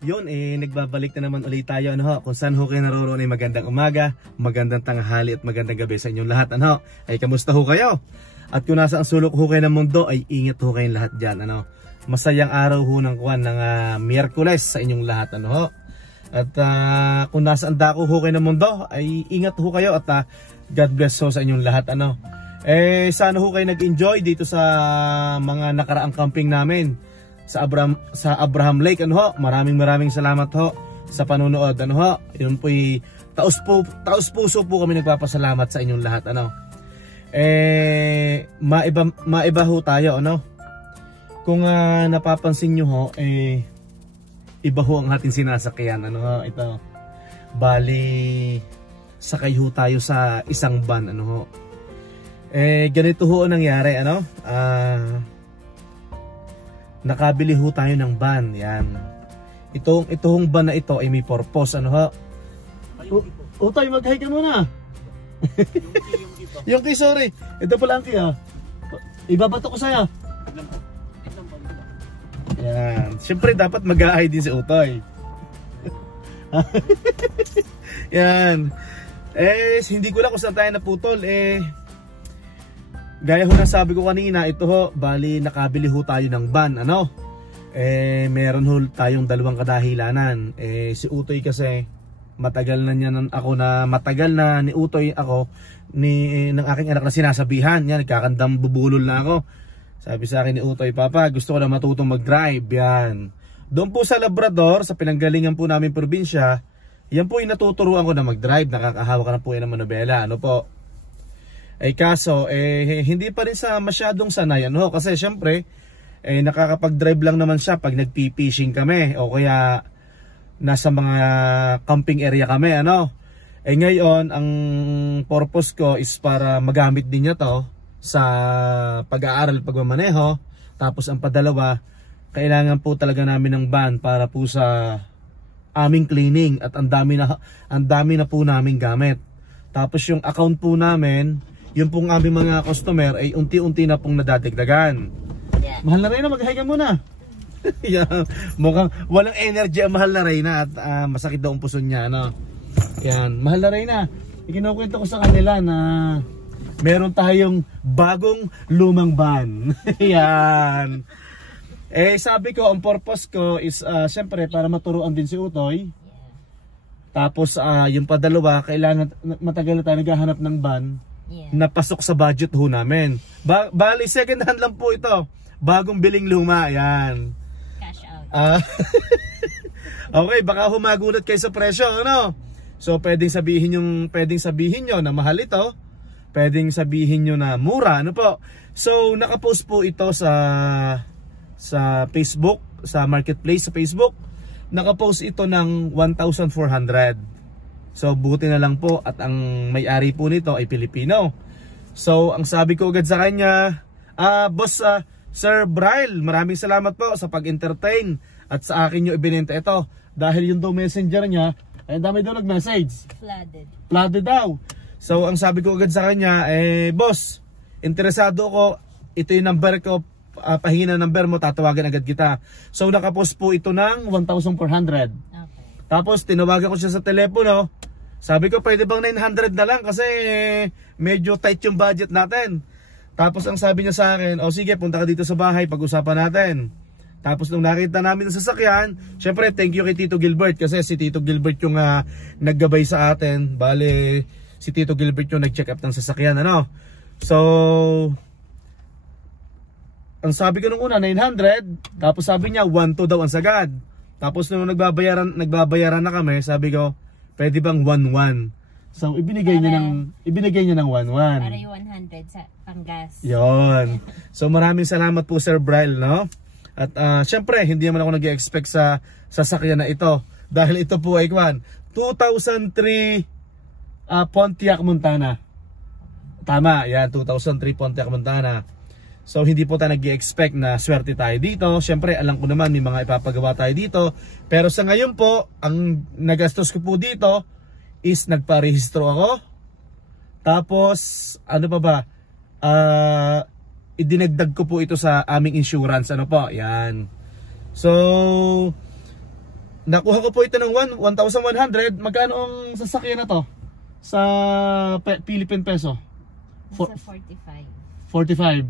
Yun, nagbabalik na naman ulit tayo, ano ho, kung saan ho kayo naroroon ay magandang umaga, magandang tanghali at magandang gabi sa inyong lahat, ano. Ay kamusta ho kayo? At kung nasa ang sulok ho kayo ng mundo, ay ingat ho kayong lahat dyan, ano. Masayang araw ho ng Miyerkules sa inyong lahat, ano ho. At kung nasa ang dako ho kayo ng mundo, ay ingat ho kayo at God bless ho sa inyong lahat, ano. Sana ho kayo nag-enjoy dito sa mga nakaraang camping namin sa Abraham Lake, ano ho. Maraming salamat ho sa panonood, ano ho. Yun po'y taos puso po kami nagpapasalamat sa inyong lahat, ano. Maiba ho tayo, ano. Kung napapansin nyo ho, iba ho ang ating sinasakyan, ano ho. Ito, bali sakay ho tayo sa isang van, ano ho. Ganito ho ang nangyari, ano. Nakabili ho tayo ng van, yan. Itong van na ito ay may purpose, ano ho. Utoy, mag-hi ka muna. Yung key, sorry. Ito pala ang key, ha. Ibabato ko sa'yo. Yan. Siyempre dapat mag-hi din si Utoy. Yan. Hindi ko lang kung saan tayo naputol. Gaya ho na sabi ko kanina, ito ho, bali nakabili ho tayo ng van, ano. Meron ho tayong dalawang kadahilanan. Si Utoy kasi matagal na ni Utoy ako ng aking anak na sinasabihan. Yan, nagkakandang bubulol na ako. Sabi sa akin ni Utoy, Papa, gusto ko na matutong mag-drive. Yan. Doon po sa Labrador, sa pinanggalingan po namin probinsya, yan po yung natuturuan ko na mag-drive. Nakakahawak ka na po yan ng manobela, ano po. Kaso, hindi pa rin sa masyadong sanay, ano, kasi syempre, nakakapag-drive lang naman siya pag nagpi-fishing kami, o kaya nasa mga camping area kami, ano. Ngayon, ang purpose ko is para magamit din niya to sa pag-aaral, pagmamaneho. Tapos ang padalawa, kailangan po talaga namin ng van para po sa aming cleaning, at ang dami na po namin gamit. Tapos yung account po namin, yung pong aming mga customer ay unti-unti na pong nadadagdagan. Yeah. Mahal na Reyna, mag-hi ka muna. Yan. Mukhang walang energy ang mahal na Reyna at masakit daw ang puso niya, no? Yan. Mahal na Reyna, ikinukwento ko sa kanila na meron tayong bagong lumang van. Yan. Sabi ko, ang purpose ko is syempre para maturuan din si Utoy. Tapos yung padalawa, kailangan matagal na tayo naghahanap ng van. Yeah. Napasok sa budget ho namin. Bali, second hand lang po ito. Bagong biling luma. Yan. Cash out. Okay, baka humagulat kayo sa presyo, ano? So, pwedeng sabihin nyo na mahal ito. Pwedeng sabihin nyo na mura, ano po? So, nakapost po ito sa Facebook, sa marketplace sa Facebook. Nakapost ito ng 1,400. So buti na lang po at ang may-ari po nito ay Pilipino. So ang sabi ko agad sa kanya, Boss Sir Bryle, maraming salamat po sa pag-entertain at sa akin yung ibinenta ito. Dahil yung daw messenger niya, ay dami daw nag-message. Flooded daw. So ang sabi ko agad sa kanya, boss, interesado ko, ito yung number ko, pahingin na number mo, tatawagan agad kita. So nakapost po ito ng 1,400. Tapos tinawagan ko siya sa telepono. Sabi ko, pwede bang 900 na lang kasi medyo tight yung budget natin. Tapos ang sabi niya sa akin, o sige, punta ka dito sa bahay, pag-usapan natin. Tapos nung nakita namin ang sasakyan, syempre thank you kay Tito Gilbert kasi si Tito Gilbert yung naggabay sa atin. Bale, si Tito Gilbert yung nag-check up ng sasakyan, ano. So, ang sabi ko nung una, 900. Tapos sabi niya, 1,200 daw ang sagad. Tapos nung nagbabayaran na kami, sabi ko, pwede bang 1,100? So ibinigay niya ng 1,100. Para yung 100 sa panggas. Yon. So maraming salamat po Sir Bryle, no? At syempre, hindi naman ako nag-expect sa sasakyan na ito. Dahil ito po ay 2003 Pontiac Montana. Tama, yan, 2003 Pontiac Montana. So hindi po tayo nag-i-expect na swerte tayo dito. Siyempre alam ko naman may mga ipapagawa tayo dito. Pero sa ngayon po, ang nagastos ko po dito is nagparehistro ako. Tapos ano pa ba? Idinagdag ko po ito sa aming insurance. Ano po? Yan. So nakuha ko po ito ng 1,100. Magkano ang sasakyan na to? Sa Philippine peso? Nasa 45. 45.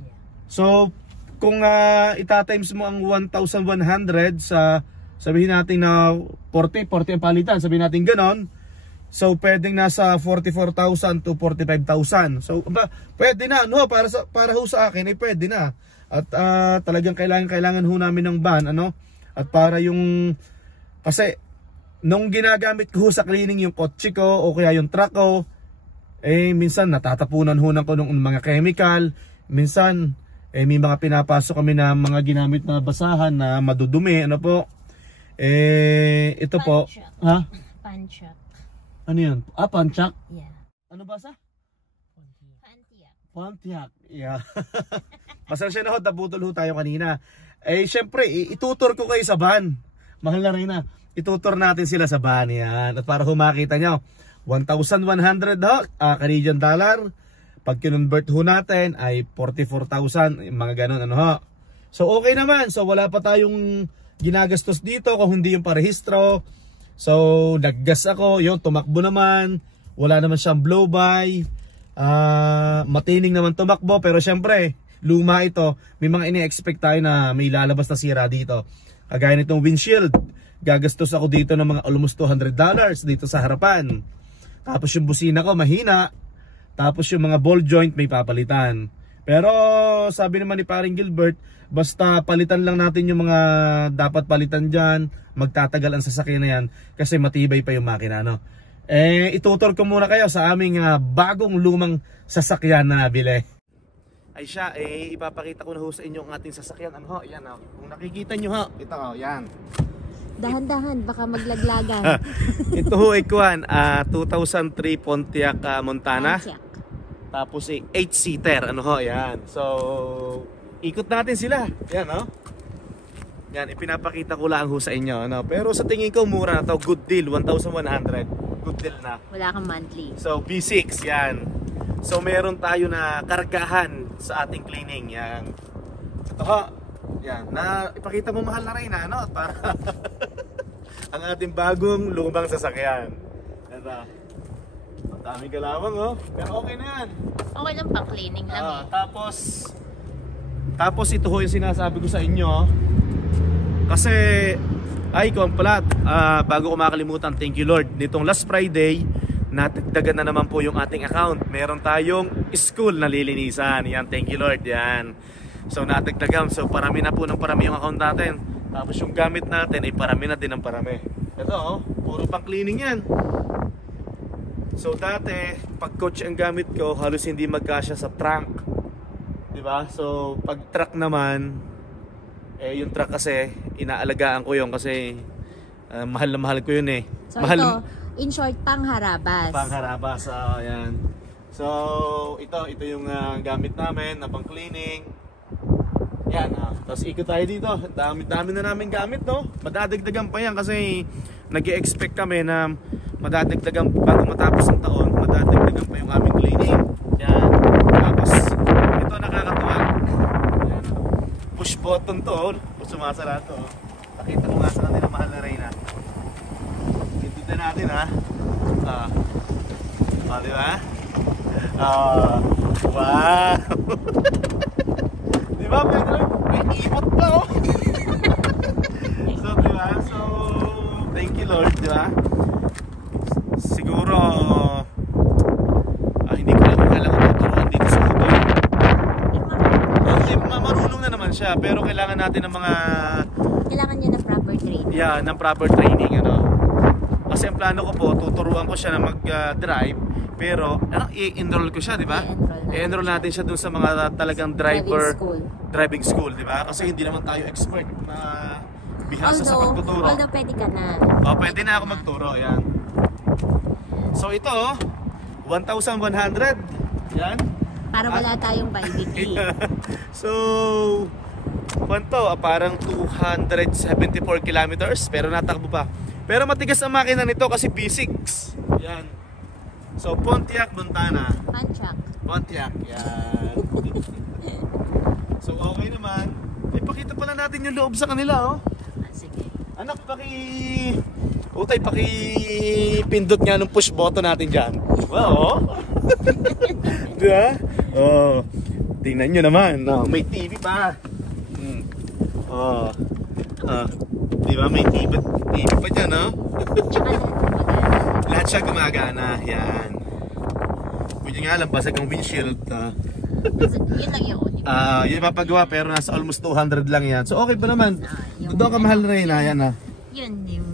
Yeah. So, kung ita-times mo ang 1,100 sa, sabihin natin na 40 ang palitan, sabihin natin ganon. So, pwedeng nasa 44,000 to 45,000. So, pwede na, no? Para ho sa akin, pwede na. At talagang kailangan ho namin ng van, ano? At para yung, kasi, nung ginagamit ko sa cleaning yung kotse ko o kaya yung truck ko, minsan natatapunan ho ng ng mga chemical. Minsan, may mga pinapasok kami na mga ginamit na basahan na madudumi. Ano po? Ito po. Ha? Panchak. Ano yun? Panchak? Yeah. Ano basa? Pontiac. Pontiac. Yeah. Pasensya na ho, nabutol ho tayo kanina. Syempre, itutur ko kayo sa van. Mahal na rin na. Itutur natin sila sa van yan. At para humakita nyo, 1,100 ho, Canadian dollar. Pag kinonvert ho natin ay 44,000, mga ganun, ano ho. So okay naman, so wala pa tayong ginagastos dito kung hindi yung parehistro. So naggas ako, yun, tumakbo naman. Wala naman siyang blow by. Matining naman tumakbo, pero syempre, luma ito. May mga ini-expect tayo na may lalabas na sira dito. Kagaya nitong windshield. Gagastos ako dito ng mga almost $200 dito sa harapan. Tapos yung busina ko mahina. Tapos yung mga ball joint may papalitan. Pero sabi naman ni paring Gilbert, basta palitan lang natin yung mga dapat palitan dyan. Magtatagal ang sasakyan na yan kasi matibay pa yung makina, no? Itutur ko muna kayo sa aming bagong lumang sasakyan na nabili. Ay siya, ipapakita ko na ho sa inyo ang ating sasakyan. Ano ho? Yan ho. Kung nakikita nyo ho, ito ho, yan. Dahan-dahan, baka maglaglagan. Ito ho, 2003 Pontiac Montana. Pontiac. Tapos 8-seater, ano ho, yan. So, ikot natin sila. Yan ho. Yan, ipinapakita ko lang ho sa inyo. Ano? Pero sa tingin ko, mura na to. Good deal, 1,100. Good deal na. Wala kang monthly. So, B6, yan. So, meron tayo na kargahan sa ating cleaning. Yan. Ito ho. Yan, ipakita mo mahal na rin, ano? Para ang ating bagong lumang sasakyan. Yan na. Ang daming galawang, oh. Pero okay na yan. Okay lang pa, cleaning lang eh. Tapos ito ho yung sinasabi ko sa inyo. Kasi, kung pala, bago ko makalimutan, thank you Lord. Nitong last Friday, natigdagan na naman po yung ating account. Meron tayong school na lilinisan. Yan, thank you Lord. Yan. So natigdagan, so parami na po ng parami yung account natin. Tapos yung gamit natin ay parami na din ng parami. Ito oh, puro pang cleaning yan. So dati, pag coach ang gamit ko, halos hindi magkasya sa trunk. Diba? So pag truck naman, yung truck kasi, inaalagaan ko yun kasi mahal na mahal ko yun eh. So mahal, ito, in short, pangharabas. Pangharabas, yan. So ito yung gamit namin na pang cleaning. Yan, tapos ikot tayo dito. Dami na namin gamit, no? Madadagdagan pa yan kasi nag-i-expect kami na madadagdagan bago matapos ang taon, madadagdagan pa yung aming cleaning. Yan. Tapos ito nakakatuwa. Yan. Push button to, sumasara to. Pakita ko nga sa kanila, mahal na Reyna. Tindihan natin, ha? Di ba? Wow! Diba? May ipot pa, oh! So, diba? So, thank you Lord, diba? Siguro, hindi ko lang tuturuan dito sa Utoy. Marunong na naman siya, pero kailangan natin ng mga... Kailangan niya ng proper training. Yeah, ng proper training, ano? Kasi ang plano ko po, tuturuan ko siya na mag-drive. Pero, i-enroll ko siya, di ba? I-enroll natin siya dun sa mga talagang driving school, di ba? Kasi hindi naman tayo expert na bihasa sa pagtuturo. Although pwede ka na. Pwede na ako magturo, yan. So ito, 1,100. Yan. Para wala tayong bi-weekly. So, parang 274 kilometers, pero natakbo pa. Pero matigas ang makina nito kasi B6. Yan. So, Pontiac Montana. Pontiac, yan. So, okay naman. Ipakita pala natin yung loob sa kanila, oh. Sige. Anak, Utay, pindot nga ng push button natin dyan. Wow. Diba? Oh. Tingnan nyo naman. Oh, may TV pa. Oh. Diba? May TV pa dyan, no? Lahat siya gumagana. Yan. Pwede nga lang, basag ang windshield. Yun lang yun. Yun mapagawa pero nasa almost 200 lang yan. So okay pa naman. Doon ka mahal na rin. Yan na. Yun yung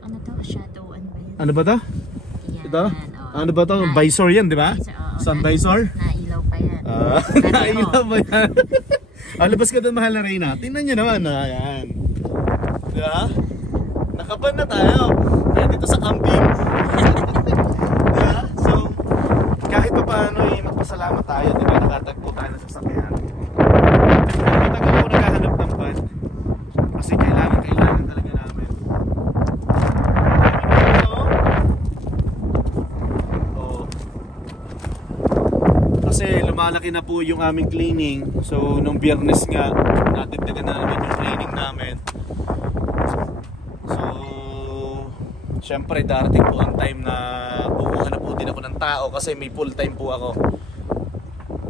ano to? Shadow ano ba yun? Ano ba to? Yan, Ito? oh. Ano ba to? Visor yan, di ba? Sun visor? Nailaw pa yan. Nailaw ba yan? Labas ka doon mahal na rin. Tingnan nyo naman. Yan. Diba? Nakaban na tayo. Kaya dito sa camping. Diba? So, kahit pa paano magpasalamat tayo. Diba? Nakatagpo tayo ng sasakyan. Matagal ko naghahanap ng van. Kasi kailangan talaga namin. Kasi lumalaki na po yung aming cleaning. So nung Biyernes nga natagdagan na naman yung cleaning namin. So syempre darating po ang time na kukuha na po din ako ng tao kasi may full time po ako.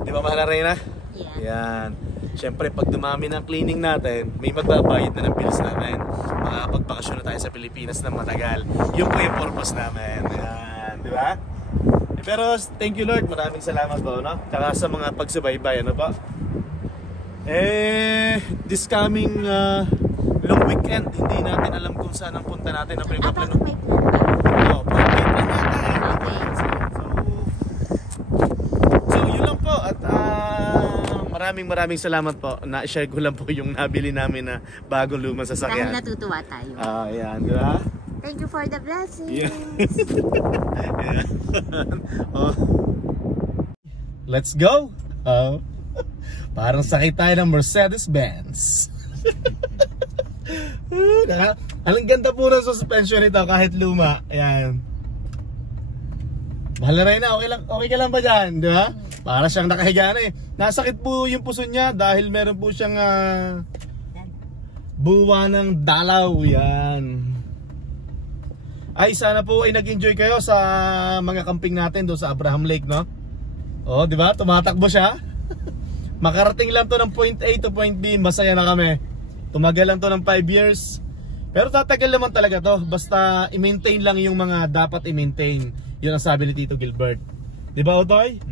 Di ba mahal na Reyna? Yeah. Yan. Syempre pag dumami ng cleaning natin, may magbabayad na ng bills namin. Makakapagpakasyon na tayo sa Pilipinas na matagal. Yun po yung purpose namin. Yan. Di ba? Pero thank you Lord, maraming salamat po, no? Tsaka sa mga pagsubaybay, ano ba? This coming long weekend, hindi natin alam kung saan ang punta natin ang prima plano. May plan ba? Oo, may plan yata eh. Okay. So yun lang po at maraming salamat po. Na-share ko lang po yung nabili namin na bagong lumang Dahil sasakyan. natutuwa tayo. Ayan, di ba? Thank you for the blessings. Yeah. Oh. Let's go. Parang sakay tayo ng Mercedes-Benz. Ang ganda po ng suspension nito kahit luma. Ayan. Mahal na rin na. Okay ka lang ba dyan? Di ba? Para siyang nakahiga na eh. Nasakit po yung puso niya dahil meron po siyang buwa ng dalaw. Yan. Ay, sana po ay nag-enjoy kayo sa mga camping natin doon sa Abraham Lake, no? Oh, di ba? Tumatakbo siya. Makarating lang to ng point A to point B, masaya na kami. Tumagal lang to ng 5 years. Pero tatagal naman talaga to. Basta i-maintain lang yung mga dapat i-maintain. Yun ang sabi ni Tito Gilbert. Di ba, Utoy?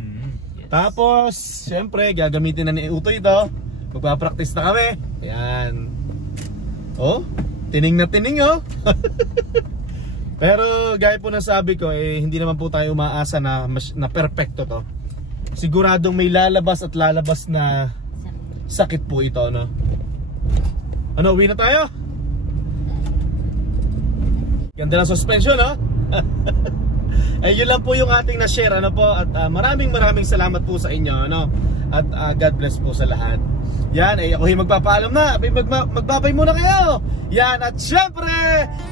Yes. Tapos, syempre, gagamitin na ni Utoy ito. Magpapractice na kami. Ayan. Oh, tining na tining, oh. Pero gaya po na sabi ko, hindi naman po tayo umaasa na perfecto to. Siguradong may lalabas at lalabas na sakit po ito, no? Ano, uwi na tayo? Ganda ng suspension, no? Yun lang po yung ating na-share, ano po? At maraming salamat po sa inyo, no? At God bless po sa lahat. Yan, ako magpapaalam na. Magbabay muna kayo. Yan, at syempre,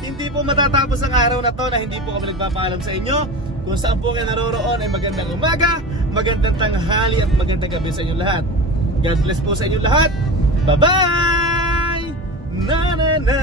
hindi po matatapos ang araw na to na hindi po kami nagpapaalam sa inyo. Kung saan po kayo naroroon ay magandang umaga, magandang tanghali at magandang gabi sa inyong lahat. God bless po sa inyong lahat. Bye-bye! Na na na!